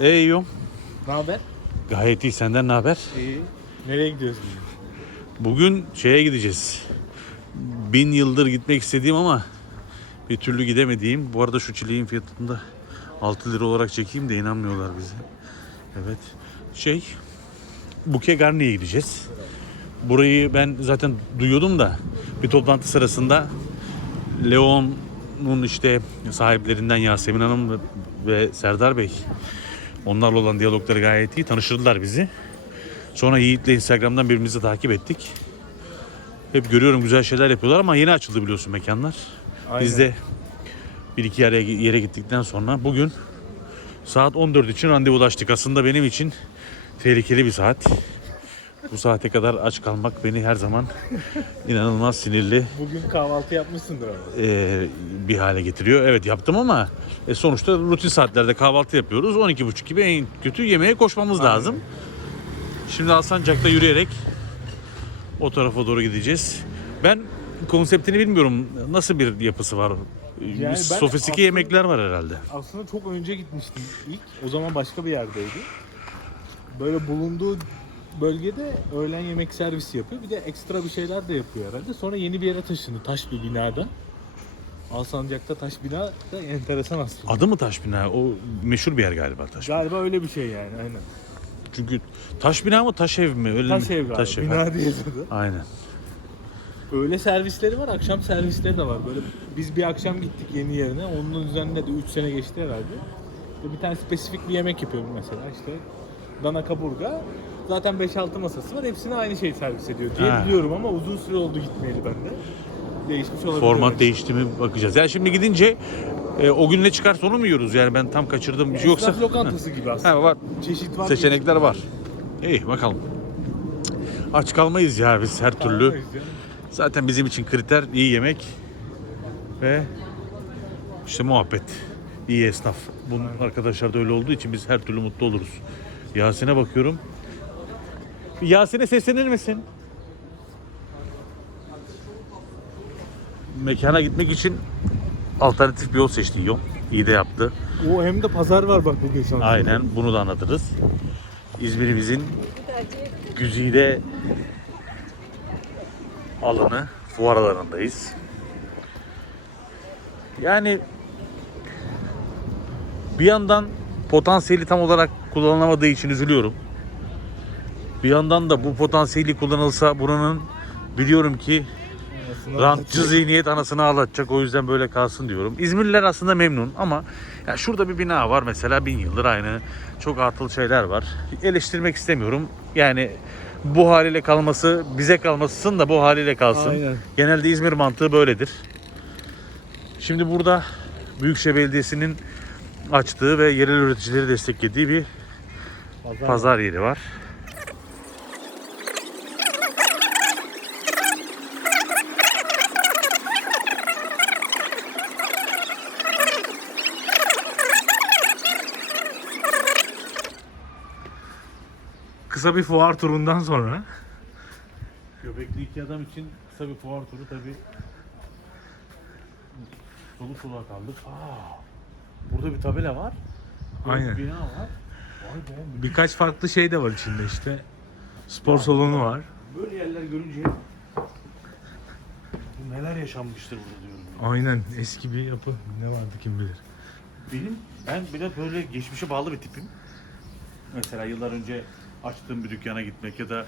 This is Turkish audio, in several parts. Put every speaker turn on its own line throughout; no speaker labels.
Ey yom.
Ne haber?
Gayet iyi. Senden ne haber?
İyi. Nereye gidiyoruz bugün?
Bugün şeye gideceğiz. Bin yıldır gitmek istediğim ama bir türlü gidemediğim. Bu arada şu çileğin fiyatını da 6 lira olarak çekeyim de inanmıyorlar bize. Evet. Şey, Buke Garni'ye gideceğiz. Burayı ben zaten duyuyordum da bir toplantı sırasında Leon'un işte sahiplerinden Yasemin Hanım ve Serdar Bey onlarla olan diyalogları gayet iyi. Tanıştırdılar bizi. Sonra Yiğit'le Instagram'dan birbirimizi takip ettik. Hep görüyorum güzel şeyler yapıyorlar ama yeni açıldı biliyorsun mekanlar. Biz de bir iki yere, yere gittikten sonra bugün saat 14 için randevulaştık. Aslında benim için tehlikeli bir saat. Bu saate kadar aç kalmak beni her zaman inanılmaz sinirli
Bugün kahvaltı yapmışsındır ama.
e, bir hale getiriyor. Evet yaptım ama e, sonuçta rutin saatlerde kahvaltı yapıyoruz. 12.30 gibi en kötü yemeğe koşmamız lazım. Şimdi Alsancak'ta yürüyerek o tarafa doğru gideceğiz. Ben konseptini bilmiyorum. Nasıl bir yapısı var?
ben
Sofistike
aslında-
yemekler var herhalde.
Aslında çok önce gitmiştim ilk. O zaman başka bir yerdeydi. Böyle bulunduğu bölgede öğlen yemek servisi yapıyor. Bir de ekstra bir şeyler de yapıyor herhalde. Sonra yeni bir yere taşındı. Taş bir binada. Alsancak'ta taş bina da enteresan aslında.
Adı mı Taş Bina? O meşhur bir yer galiba Taş.
Galiba öyle bir şey yani aynen.
Çünkü Taş Bina mı Taş Ev mi? Öyle
Taş
mi?
ev.
Taş Ev.
bina
ha.
diye yazıyordu.
Aynen.
Öğle servisleri var, akşam servisleri de var. Böyle biz bir akşam gittik yeni yerine. Onun üzerine de 3 sene geçti herhalde. Bir tane spesifik bir yemek yapıyor mesela işte. Dana kaburga. Zaten 5-6 masası var. Hepsine aynı şeyi servis ediyor diye
Ha.
biliyorum ama uzun süre oldu gitmeyeli bende. Değişmiş olabilir.
Format değişti mi bakacağız. Yani şimdi gidince e, o gün ne çıkarsa onu mu yiyoruz? Yani ben tam kaçırdım. Yoksa
Esnaf lokantası gibi aslında.
Ha, var.
Çeşit var.
Seçenekler var. İyi bakalım. Aç kalmayız ya biz her türlü.
Kalmayız ya.
Zaten bizim için kriter iyi yemek ve işte muhabbet. iyi esnaf. Bunun arkadaşlar da öyle olduğu için biz her türlü mutlu oluruz. Yasin'e bakıyorum. Yasin'e seslenir misin? Mekana gitmek için alternatif bir yol seçti Yon. İyi de yaptı.
O hem de pazar var bak bugün sana.
Aynen bunu da anlatırız. İzmir'imizin güzide alanı fuar alanındayız. Yani bir yandan potansiyeli tam olarak kullanılamadığı için üzülüyorum. Bir yandan da bu potansiyeli kullanılsa buranın biliyorum ki Rantçı zihniyet anasını ağlatacak o yüzden böyle kalsın diyorum. İzmirliler aslında memnun ama ya şurada bir bina var mesela bin yıldır aynı. Çok atıl şeyler var. Eleştirmek istemiyorum. Yani bu haliyle kalması bize kalmasın da bu haliyle kalsın.
Aynen.
Genelde İzmir mantığı böyledir. Şimdi burada Büyükşehir Belediyesi'nin açtığı ve yerel üreticileri desteklediği bir
Pazar.
pazar yeri var.
Kısa bir fuar turundan sonra
Göbekli iki adam için kısa bir fuar turu tabi solu soluğa kaldık. Aa, burada bir tabela var. Burada
Aynen.
Bir bina var. Vay be.
birkaç farklı şey de var içinde işte. Spor salonu var.
Böyle yerler görünce bu neler yaşanmıştır burada diyorum.
Aynen eski bir yapı. Ne vardı kim bilir.
Benim ben biraz böyle geçmişe bağlı bir tipim. Mesela yıllar önce açtığım bir dükkana gitmek ya da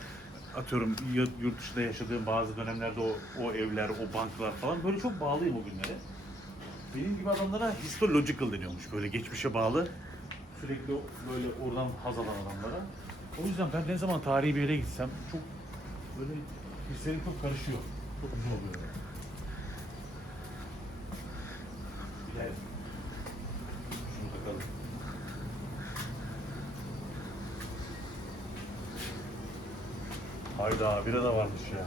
atıyorum yurt dışında yaşadığım bazı dönemlerde o, o evler, o banklar falan böyle çok bağlıyım o günlere. Benim gibi adamlara histological deniyormuş böyle geçmişe bağlı. Sürekli böyle oradan haz alan adamlara. O yüzden ben ne zaman tarihi bir yere gitsem çok böyle hislerim çok karışıyor. Çok güzel oluyor. yani. Gel. Şunu takalım. Hayda bira da varmış ya.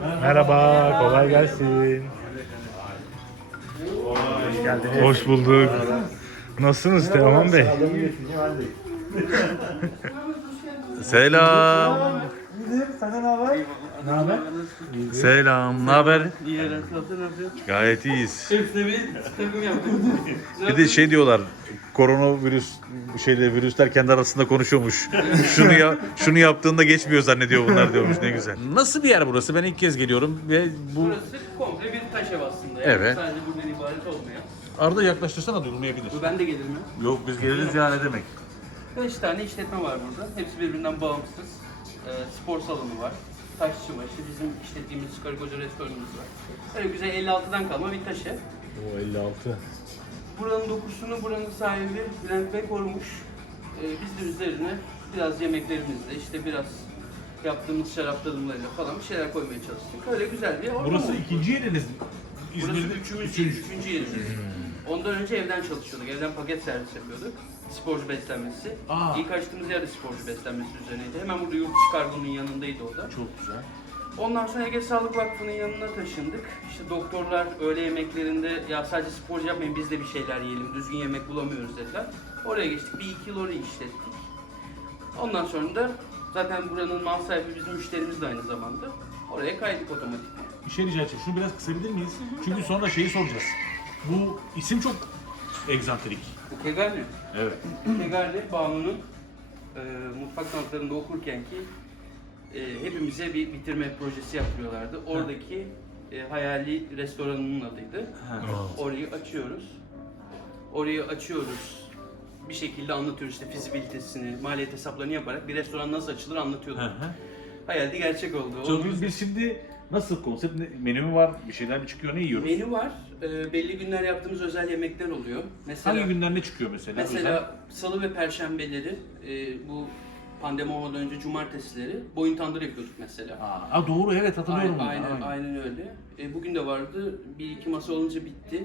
Merhaba, kolay gelsin. Hoş bulduk. Nasılsınız Teoman Bey?
Selam.
Ne haber?
Selam. Ne haber?
İyi?
Gayet iyiyiz.
Hepsine bir takım yaptık.
Bir de şey diyorlar. koronavirüs şeyle virüsler kendi arasında konuşuyormuş. şunu ya, şunu yaptığında geçmiyor zannediyor bunlar diyormuş ne güzel. Nasıl bir yer burası? Ben ilk kez geliyorum ve bu
Burası komple bir taş ev aslında. Yani
Evet.
Sadece buradan ibaret olmayan.
Arda yaklaştırsana duyulmayabilir.
Bu ben de gelirim ya.
Yok biz geliriz ya ne demek.
Beş tane işletme var burada. Hepsi birbirinden bağımsız. Ee, spor salonu var. Taşçı başı, bizim işlettiğimiz karı koca restoranımız var. Böyle güzel 56'dan kalma bir taş ev.
O 56.
Buranın dokusunu buranın sahibi Bülent Bey korumuş. Ee, biz de üzerine biraz yemeklerimizle, işte biraz yaptığımız şarap tadımlarıyla falan bir şeyler koymaya çalıştık. Öyle güzel bir ortam
Burası
oldu.
ikinci yeriniz.
Burası
İzmir'de
üçümüz,
üçüncü.
üçüncü yerimiz. Ondan önce evden çalışıyorduk. Evden paket servis yapıyorduk. Sporcu beslenmesi.
Aa.
İlk açtığımız yer de sporcu beslenmesi üzerineydi. Hemen burada yurt dışı kargonun yanındaydı o da.
Çok güzel.
Ondan sonra Ege Sağlık Vakfı'nın yanına taşındık. İşte doktorlar öğle yemeklerinde ya sadece spor yapmayın biz de bir şeyler yiyelim, düzgün yemek bulamıyoruz dediler. Oraya geçtik. Bir iki yıl orayı işlettik. Ondan sonra da zaten buranın mal sahibi bizim müşterimiz de aynı zamanda. Oraya kaydık otomatik.
Bir şey rica edeceğim. Şunu biraz kısabilir miyiz? Çünkü sonra şeyi soracağız. Bu isim çok egzantrik.
Bu Kegarli.
Evet.
Kegarli Banu'nun e, mutfak sanatlarında okurken ki e, hepimize bir bitirme projesi yapıyorlardı. Oradaki e, hayali restoranının adıydı. Orayı açıyoruz. Orayı açıyoruz. Bir şekilde anlatıyoruz işte fizibilitesini, maliyet hesaplarını yaparak bir restoran nasıl açılır anlatıyorduk. Hayaldi gerçek oldu.
Çok
Onu-
biz, biz şimdi nasıl konsept ne- menü mü var? Bir şeyler mi çıkıyor? Ne yiyoruz?
Menü var. E, belli günler yaptığımız özel yemekler oluyor. Mesela
Hangi günler ne çıkıyor mesela?
Mesela salı ve perşembeleri e, bu pandemi olmadan önce cumartesileri boyun tandır yapıyorduk mesela.
Aa, aa, doğru evet hatırlıyorum.
Aynen, aynen, aynen öyle. E, bugün de vardı. Bir iki masa olunca bitti.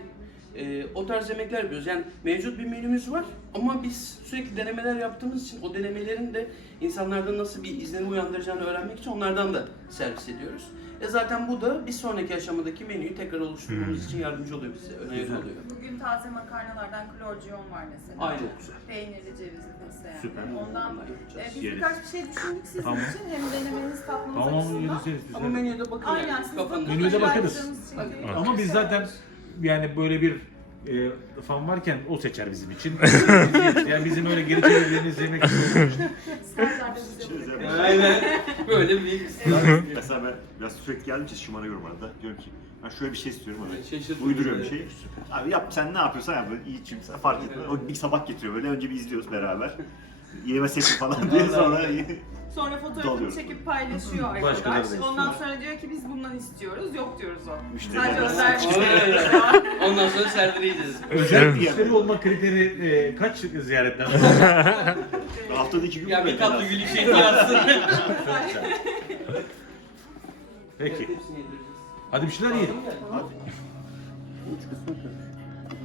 E, o tarz yemekler yapıyoruz. Yani mevcut bir menümüz var ama biz sürekli denemeler yaptığımız için o denemelerin de insanlarda nasıl bir izlenim uyandıracağını öğrenmek için onlardan da servis ediyoruz. E zaten bu da bir sonraki aşamadaki menüyü tekrar oluşturmamız için yardımcı oluyor bize, önemli oluyor.
Bugün taze makarnalardan klorciyon var mesela.
Aynen.
Peynirli cevizli fesleğen.
Süper.
Ondan
Ondan yapacağız.
e, biz
Yeriz.
birkaç bir şey düşündük sizin
Tamam.
için. Hem denemeniz tatmanız
Tamam
açısından.
yeriz yeriz.
Ama
güzel.
menüye de bakın
Aynen
yani.
siz.
Menüye de bakarız. Ama biz zaten yani böyle bir e, fan varken o seçer bizim için. yani bizim öyle geri çevirdiğimiz yemek.
Aynen. Böyle bir
Mesela ben biraz sürekli geldiğim için şımarıyorum arada. Diyorum ki ben şöyle bir şey istiyorum
şaşırtıcı
Uyduruyorum bir
böyle.
şey. Abi yap sen ne yapıyorsan yap böyle iyi çim fark etmez. O bir sabah getiriyor böyle önce bir izliyoruz beraber. Yemesek falan diye sonra
Sonra fotoğrafını
Dalıyoruz.
çekip paylaşıyor
Başkaları
arkadaş.
da istiyor.
Ondan sonra diyor ki biz bundan istiyoruz. Yok diyoruz o.
Müşteri
Sadece
biraz
özel.
Aynen. Ondan sonra Serdar'ı yiyeceğiz.
özel müşteri olma kriteri e, kaç ziyaretten?
haftada iki gün
Ya bir tatlı
biraz.
gülük şekli yapsın.
Peki.
Hepsini yedireceğiz.
Hadi bir şeyler yiyelim.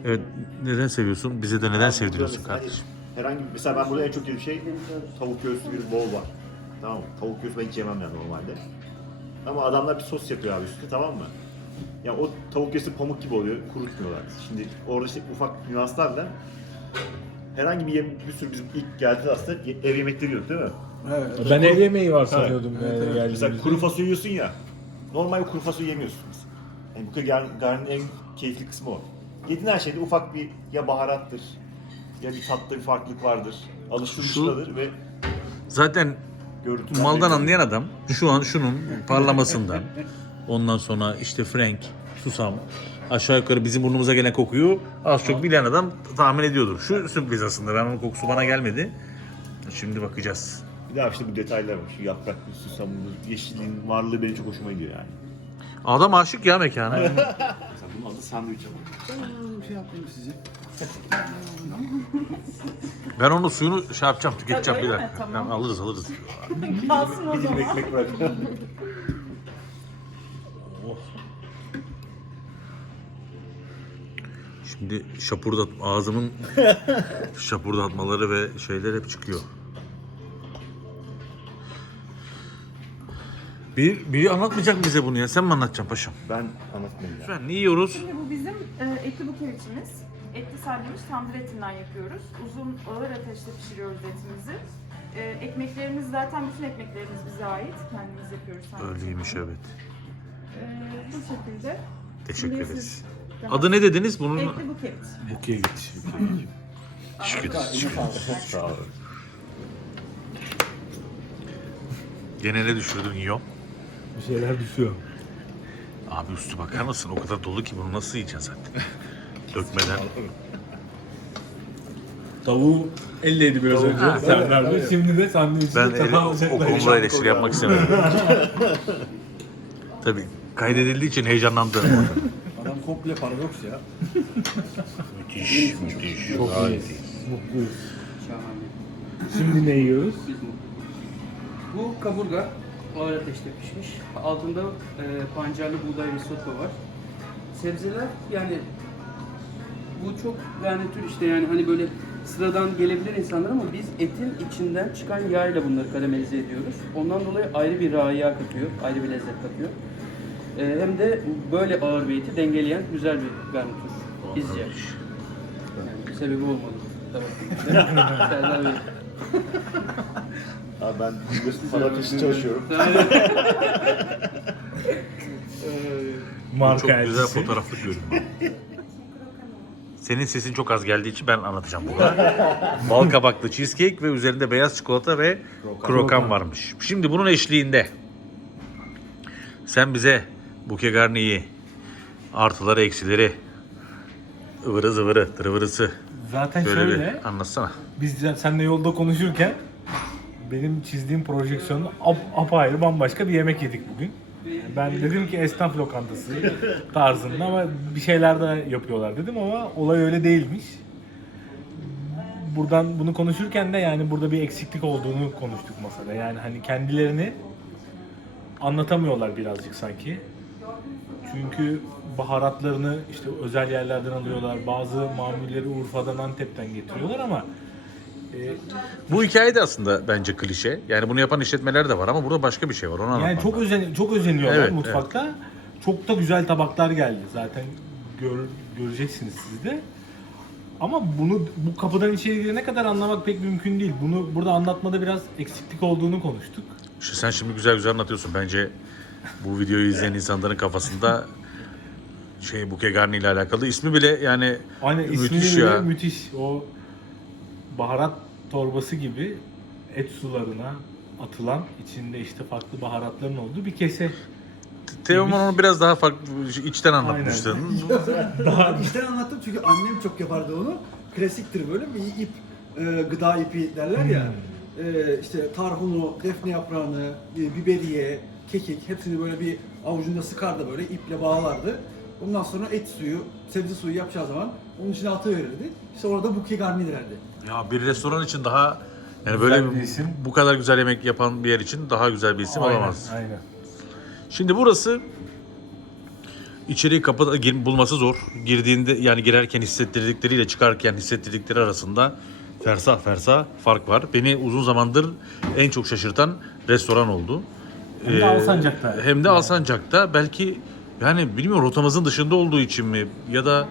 Evet, neden seviyorsun? Bize de neden sevdiriyorsun kardeşim?
Herhangi bir, mesela ben burada en çok yediğim şey tavuk göğüslü bir bol var. Tamam mı? Tavuk göğsü ben hiç yemem yani normalde. Ama adamlar bir sos yapıyor abi üstüne tamam mı? Ya o tavuk göğsü pamuk gibi oluyor, kurutmuyorlar. Şimdi orada işte ufak nüanslarla herhangi bir yem, bir sürü bizim ilk geldiğinde aslında ev yemekleri yiyoruz değil mi?
Ben ev yemeği var sanıyordum. e,
Mesela
geldiğimizde.
kuru fasulye yiyorsun ya. Normal bir kuru fasulye yemiyorsun biz. Yani bu gar, garnın en keyifli kısmı o. Yediğin her şeyde ufak bir ya baharattır ya bir tatta bir farklılık vardır. Alıştırmışlardır ve
Zaten
görüntüler
maldan anlayan adam şu an şunun parlamasından ondan sonra işte Frank, susam aşağı yukarı bizim burnumuza gelen kokuyu az çok bilen adam tahmin ediyordur. Şu sürpriz aslında. Ben onun kokusu bana gelmedi. Şimdi bakacağız.
Bir daha işte bu detaylar var. Şu yaprak, susamın, yeşilliğin varlığı benim çok hoşuma gidiyor yani.
Adam aşık ya mekana.
Mesela bunun adı sandviç ama.
Ben onun suyunu şey yapacağım, tüketeceğim bir
Öyle mi?
dakika.
Tamam.
Tamam, alırız alırız.
Kalsın o zaman.
ekmek var.
Oh. Şimdi şapurdat ağzımın şapurdatmaları ve şeyler hep çıkıyor. Bir, biri anlatmayacak mı bize bunu ya? Sen mi anlatacaksın paşam?
Ben anlatmayayım ya.
Lütfen ne yiyoruz?
Şimdi bu bizim e, etli bukeviçimiz. Etli sarılmış tandır etinden yapıyoruz. Uzun ağır ateşte pişiriyoruz etimizi. E, ekmeklerimiz zaten bütün ekmeklerimiz bize ait. Kendimiz yapıyoruz. sadece.
Öyleymiş evet.
E, bu şekilde.
Teşekkür
Şimdi
ederiz.
siz-
Adı ne dediniz bunun?
Etli bukeviç.
Bukiye git. Teşekkür ederiz.
Sağ olun.
Gene ne düşürdün yiyor?
Bir şeyler düşüyor.
Abi üstü bakar mısın? O kadar dolu ki bunu nasıl yiyeceksin zaten? Dökmeden.
Tavuğu elleydi biraz önce Serdar Bey. Şimdi de sandviçi
Ben ele,
tabağa
o konuda eleştiri yapmak istemedim. Tabii kaydedildiği için heyecanlandım.
Adam komple paradoks ya.
müthiş, müthiş.
Çok
Gayet iyi.
Mutluyuz.
Şahane.
Şimdi ne yiyoruz?
Bu kaburga ağır ateşte pişmiş. Altında e, pancarlı buğday risotto var. Sebzeler yani bu çok yani tür işte yani hani böyle sıradan gelebilir insanlar ama biz etin içinden çıkan yağ ile bunları karamelize ediyoruz. Ondan dolayı ayrı bir raya katıyor, ayrı bir lezzet katıyor. E, hem de böyle ağır bir eti dengeleyen güzel bir garnitür. Bizce. Yani sebebi olmalı. Tabii. Serdar Bey.
Abi ben biliyorsun para peşinde çalışıyorum.
Marka
Çok güzel
elçisi.
fotoğraflık görünüyor. Senin sesin çok az geldiği için ben anlatacağım bunu. Bal kabaklı cheesecake ve üzerinde beyaz çikolata ve krokan varmış. Şimdi bunun eşliğinde sen bize buke garniyi, artıları, eksileri, ıvırı zıvırı, tırıvırısı
Zaten
böyle
şöyle,
bir anlatsana.
biz seninle yolda konuşurken benim çizdiğim projeksiyonun ap, apayrı bambaşka bir yemek yedik bugün. Ben dedim ki esnaf lokantası tarzında ama bir şeyler de yapıyorlar dedim ama olay öyle değilmiş. Buradan bunu konuşurken de yani burada bir eksiklik olduğunu konuştuk masada. Yani hani kendilerini anlatamıyorlar birazcık sanki. Çünkü baharatlarını işte özel yerlerden alıyorlar. Bazı mamulleri Urfa'dan, Antep'ten getiriyorlar ama e,
Bu hikaye de aslında bence klişe. Yani bunu yapan işletmeler de var ama burada başka bir şey var. Onu
yani
anlatmam
çok
lazım.
özen çok özeniyorlar
Evet,
mutfakta. Çok da güzel tabaklar geldi. Zaten gör- göreceksiniz siz de. Ama bunu bu kapıdan içeri girene kadar anlamak pek mümkün değil. Bunu burada anlatmada biraz eksiklik olduğunu konuştuk.
İşte sen şimdi güzel güzel anlatıyorsun. Bence bu videoyu izleyen insanların kafasında şey Buke Garni ile alakalı ismi bile yani
Aynen
müthiş
bile
ya.
müthiş. O baharat torbası gibi et sularına atılan içinde işte farklı baharatların olduğu bir kese.
Teoman onu biraz daha farklı içten anlatmıştı.
Daha içten anlattım çünkü annem çok yapardı onu. Klasiktir böyle bir ip, e, gıda ipi derler ya. E, işte tarhunu, defne yaprağını, e, biberiye, kekik hepsini böyle bir avucunda sıkardı böyle iple bağlardı. Ondan sonra et suyu, sebze suyu yapacağı zaman onun içine atı verirdi. İşte orada buke garni derdi.
Ya bir restoran için daha yani
Güzel
böyle
bir isim.
bu kadar güzel yemek yapan bir yer için daha güzel bir isim
Aynen,
olamaz.
Aynen.
Şimdi burası içeriği kapı gir- bulması zor. Girdiğinde yani girerken hissettirdikleriyle çıkarken hissettirdikleri arasında fersah fersah fark var. Beni uzun zamandır en çok şaşırtan restoran oldu.
Hem de
Ee,
Alsancak'ta.
Hem de Alsancak'ta belki yani bilmiyorum rotamızın dışında olduğu için mi ya da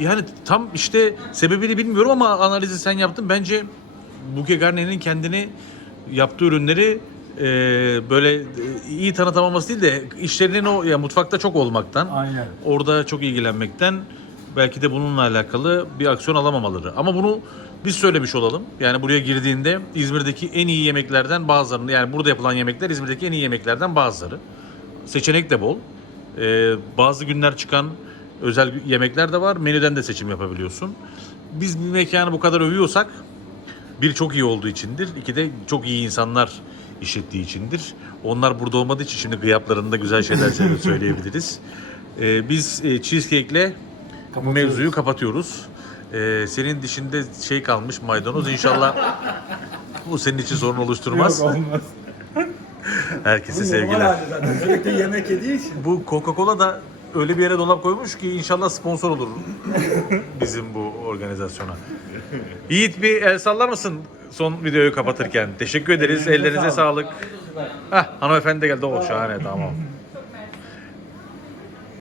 yani tam işte sebebini bilmiyorum ama analizi sen yaptın. Bence Buke Garni'nin kendini yaptığı ürünleri e, böyle e, iyi tanıtamaması değil de işlerinin o ya mutfakta çok olmaktan,
Aynen.
orada çok ilgilenmekten belki de bununla alakalı bir aksiyon alamamaları. Ama bunu biz söylemiş olalım. Yani buraya girdiğinde İzmir'deki en iyi yemeklerden bazılarını yani burada yapılan yemekler İzmir'deki en iyi yemeklerden bazıları. Seçenek de bol. Ee, bazı günler çıkan özel yemekler de var. Menüden de seçim yapabiliyorsun. Biz bir mekanı bu kadar övüyorsak bir çok iyi olduğu içindir. iki de çok iyi insanlar işlettiği içindir. Onlar burada olmadığı için şimdi gıyaplarında güzel şeyler söyle- söyleyebiliriz. Ee, biz e, cheesecake'le mevzuyu kapatıyoruz. Ee, senin dişinde şey kalmış maydanoz inşallah bu senin için sorun oluşturmaz.
Yok olmaz.
Herkese
Bu normal
sevgiler.
hali zaten. Sürekli yemek yediği için.
Bu Coca-Cola da öyle bir yere dolap koymuş ki inşallah sponsor olur bizim bu organizasyona. Yiğit bir el sallar mısın son videoyu kapatırken? Teşekkür ederiz. Ellerinize sağlık. Hah hanımefendi de geldi. O şahane tamam.